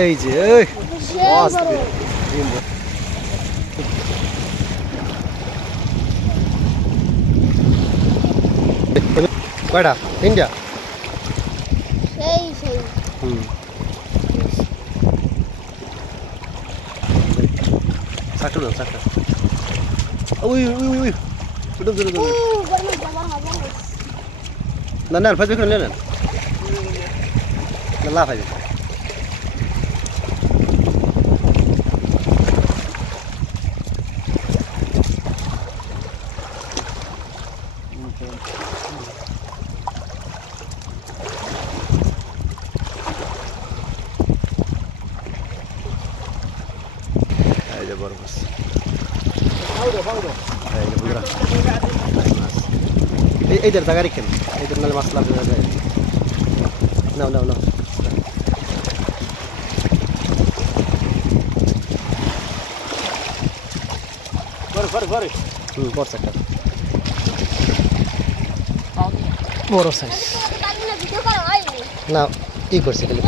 এই যে এই আস্তে কয়টা তিনটা সেই চারটা না চারটা ওই ওই ওই উঠুন উঠুন না না ফাইজ করে নেন না লা ফাইজ এই যে বড় মাছ এইটার জায়গা রেখেন এইটার নাহলে মাছ লাভ হয়ে যায় নাও নাও নাও বড় একটা বড় সাইজ না ই করছে খালি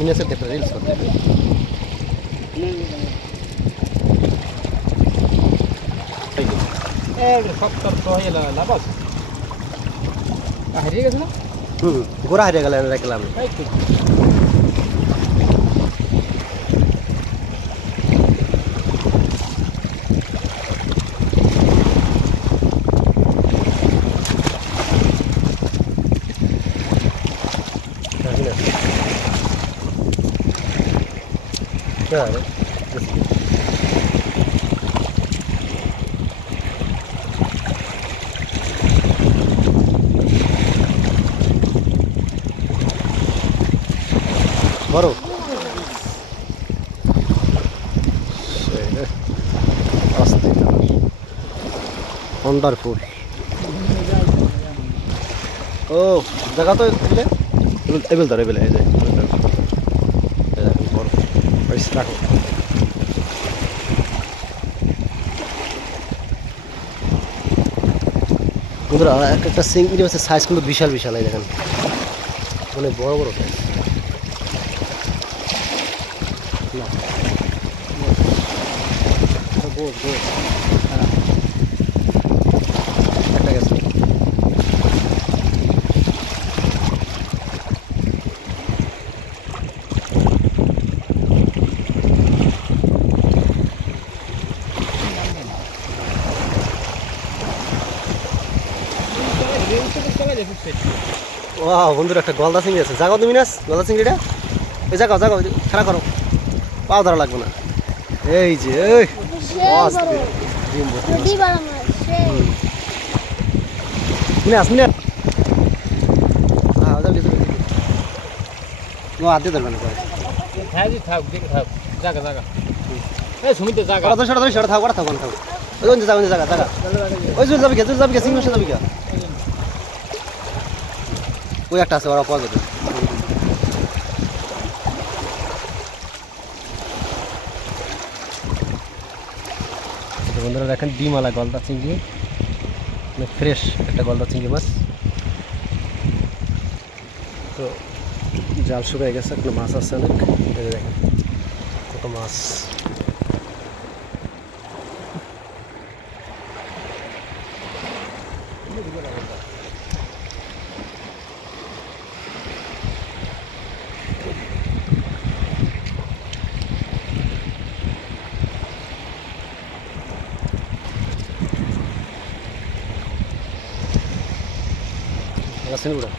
Minasnya tiap hari seperti itu. faktor to hela labas. Hari ke sana? Gora hari kalian reklam. Ya, baru. Astaga. Wonderful. Oh, jaga to ile? Ebel dar ebel এই যে। বড়। পয়সা রাখো। বন্ধুরা একটা চিংড়ি মাছের সাইজ কিন্তু বিশাল বিশাল এই দেখেন অনেক বড় বড় সাইজ একটা গেছে ওয়াও বন্ধুরা একটা গলদা চিংড়ি আছে জাগাও তুমি নাস গলদা চিংড়িটা এই জাগাও জাগাও খাড়া করো পাও ধরা লাগবে না এই যে এই মিনাস মিনাস হ্যাঁ জলদি জলদি ও আদে ধরবে না হ্যাঁ জি থাক দেখে থাক জায়গা জায়গা এই সুমিতে জায়গা ওরা থাক ওরা থাক ওরা থাক ওই যে জায়গা জায়গা জায়গা ওই জোর যাবে কে চিংড়ি যাবে কে ওই একটা আছে ওরা পাওয়া যাবে বন্ধুরা দেখেন ডিমালা গলদা চিংড়ি ফ্রেশ একটা গলদা চিংড়ি মাছ তো জাল শুকায় গেছে একটা মাছ আছে অনেক দেখেন কত মাছ Alasin udah.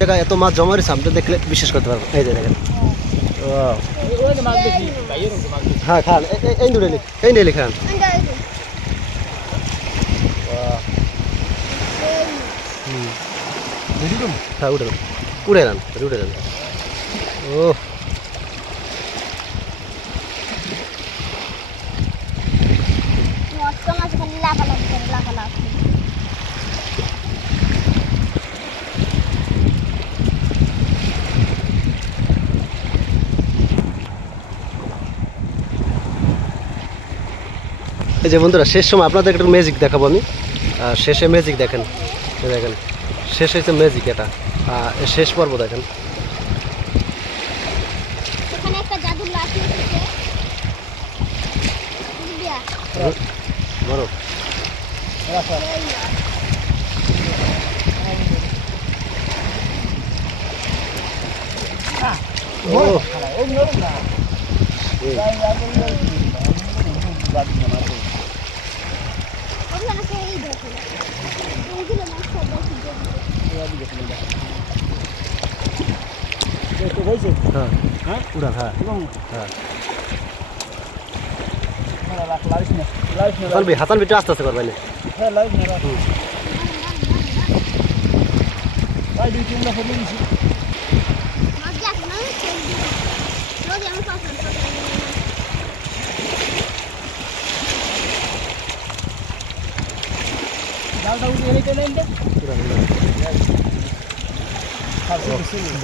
জায়গা এত মাছ জমা রয়েছে আপনি দেখলে বিশ্বাস করতে পারবেন এই যে দেখেন ওই মাছ বেশি ভাইয়ের মতো মাছ বেশি হ্যাঁ খান এই দুটো এই নেলি খান হ্যাঁ উঠে উড়ে যান উঠে যান ও এই যে বন্ধুরা শেষ সময় আপনাদের একটু ম্যাজিক দেখাবো আমি শেষে ম্যাজিক দেখেন দেখেন শেষ হয়েছে ম্যাজিক এটা শেষ পর্ব দেখেন বড় হ্যাঁ উড়ান হ্যাঁ হ্যাঁ করবি হাতান ভিতরে আস্তে আস্তে করবে না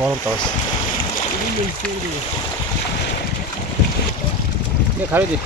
বড় টস খাবে দি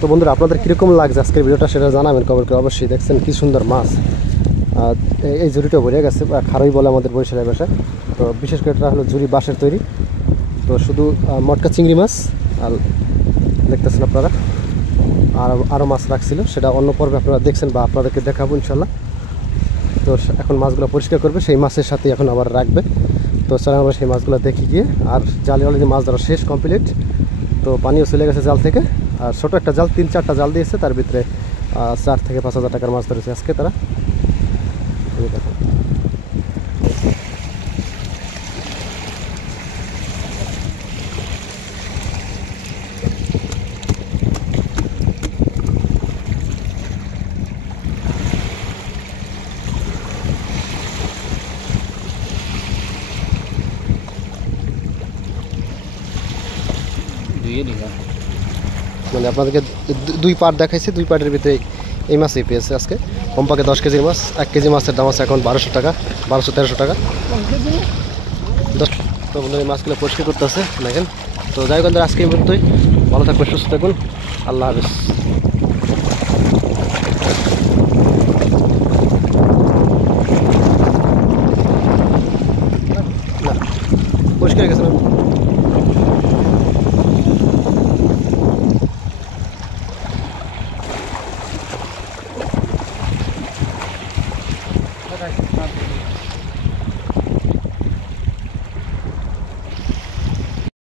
তো বন্ধুরা আপনাদের কীরকম লাগছে আজকের ভিডিওটা সেটা জানাবেন কমেন্ট করে অবশ্যই দেখছেন কি সুন্দর মাছ এই ঝুড়িটা ভরে গেছে বা খারই বলে আমাদের বরিশালের ভাষায় তো বিশেষ করে এটা হলো ঝুড়ি বাঁশের তৈরি তো শুধু মটকা চিংড়ি মাছ আর দেখতেছেন আপনারা আরও মাছ রাখছিল সেটা অন্য পর্বে আপনারা দেখছেন বা আপনাদেরকে দেখাবো ইনশাল্লাহ তো এখন মাছগুলো পরিষ্কার করবে সেই মাছের সাথে এখন আবার রাখবে তো চলেন আমরা সেই মাছগুলো দেখি গিয়ে আর জালে অলরেডি মাছ ধরা শেষ কমপ্লিট তো পানিও চলে গেছে জাল থেকে আর ছোটো একটা জাল 3-4টা জাল দিয়েছে তার ভিতরে 4 থেকে 5,000 টাকার মাছ ধরেছে আজকে তারা দেখুন মানে আপনাদেরকে 2 পার্ট দেখাইছি 2 পার্টের ভিতরে এই মাছই পেয়েছে আজকে কমপক্ষে 10 কেজির মাছ 1 কেজি মাছের দাম আছে এখন 1200 টাকা 1200-1300 টাকা তো বন্ধুরা এই মাছগুলো পরিষ্কার করতেছে দেখেন তো যাই হোক আজকে এই মধ্যেই ভালো থাকবেন সুস্থ থাকুন আল্লাহ হাফেজ পরিষ্কার গেছে না